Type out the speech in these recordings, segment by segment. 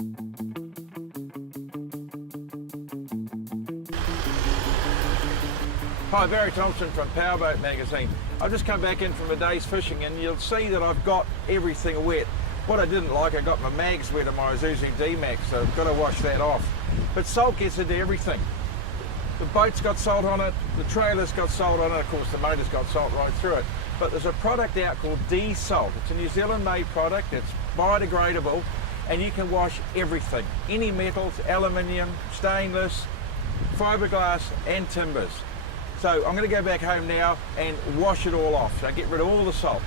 Hi, Barry Thompson from Powerboat Magazine. I've just come back in from a day's fishing and you'll see that I've got everything wet. What I didn't like, I got my mags wet on my Isuzu D-Max, so I've got to wash that off. But salt gets into everything. The boat's got salt on it, the trailer's got salt on it, of course the motor's got salt right through it. But there's a product out called DeSalt. It's a New Zealand made product, it's biodegradable, and you can wash everything. Any metals, aluminium, stainless, fiberglass and timbers. So I'm going to go back home now and wash it all off, so get rid of all the salt.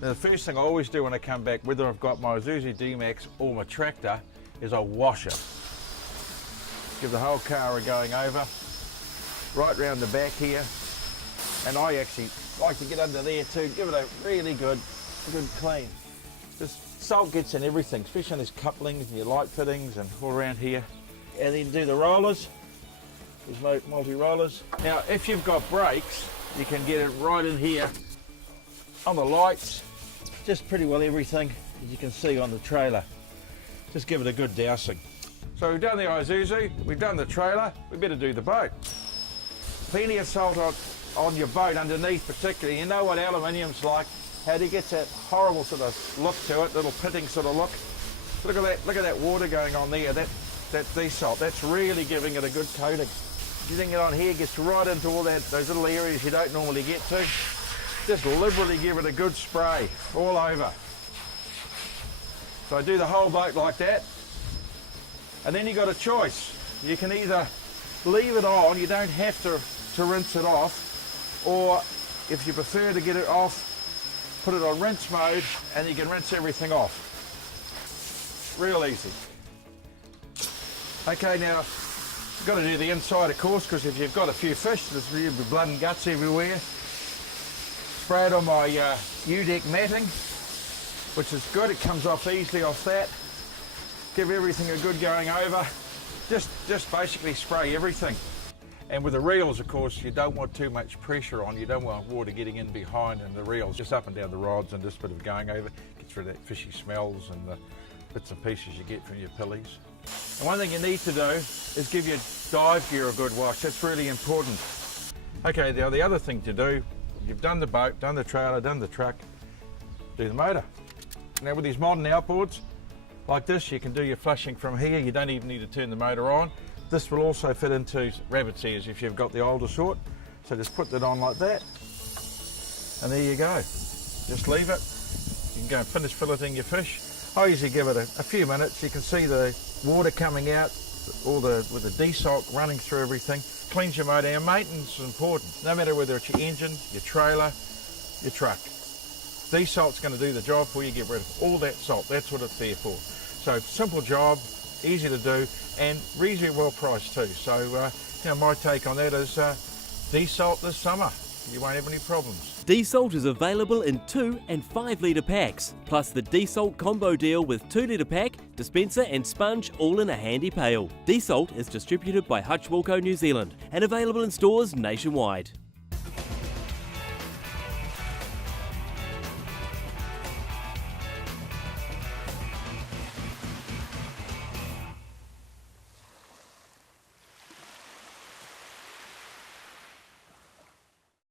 Now the first thing I always do when I come back, whether I've got my Isuzu D-Max or my tractor, is I wash it. Give the whole car a going over, right round the back here. And I actually like to get under there too, give it a really good clean. This salt gets in everything, especially on these couplings and your light fittings and all around here. And then do the rollers, these multi-rollers. Now if you've got brakes, you can get it right in here on the lights, just pretty well everything, as you can see on the trailer. Just give it a good dousing. So we've done the Isuzu, we've done the trailer, we better do the boat. Plenty of salt on your boat underneath particularly. You know what aluminium's like, how it gets that horrible sort of look to it, little pitting sort of look. Look at that water going on there, that DeSalt, that's really giving it a good coating. Getting it on here gets right into all those little areas you don't normally get to. Just liberally give it a good spray all over. So I do the whole boat like that. And then you've got a choice. You can either leave it on, you don't have to rinse it off, or if you prefer to get it off, put it on rinse mode and you can rinse everything off. Real easy. Okay, now you've got to do the inside of course, because if you've got a few fish, there's really blood and guts everywhere. Spray it on my U-deck matting, which is good, it comes off easily off that. Give everything a good going over. Just basically spray everything. And with the reels, of course, you don't want too much pressure on. You don't want water getting in behind and the reels, just up and down the rods and just a bit of going over. Gets rid of that fishy smells and the bits and pieces you get from your pillies. And one thing you need to do is give your dive gear a good wash. That's really important. Okay, now the other thing to do, you've done the boat, done the trailer, done the truck, do the motor. Now with these modern outboards like this, you can do your flushing from here. You don't even need to turn the motor on. This will also fit into rabbit's ears if you've got the older sort. So just put that on like that, and there you go. Just leave it. You can go and finish filleting your fish. I usually give it a few minutes. You can see the water coming out, with the DeSalt running through everything. Cleans your motor. And maintenance is important, no matter whether it's your engine, your trailer, your truck. DeSalt's going to do the job for you. Get rid of all that salt. That's what it's there for. So simple job, easy to do, and reasonably well priced too. So my take on that is DeSalt this summer. You won't have any problems. DeSalt is available in 2 and 5 litre packs, plus the DeSalt combo deal with 2 litre pack, dispenser and sponge all in a handy pail. DeSalt is distributed by Hutch Wilco New Zealand and available in stores nationwide.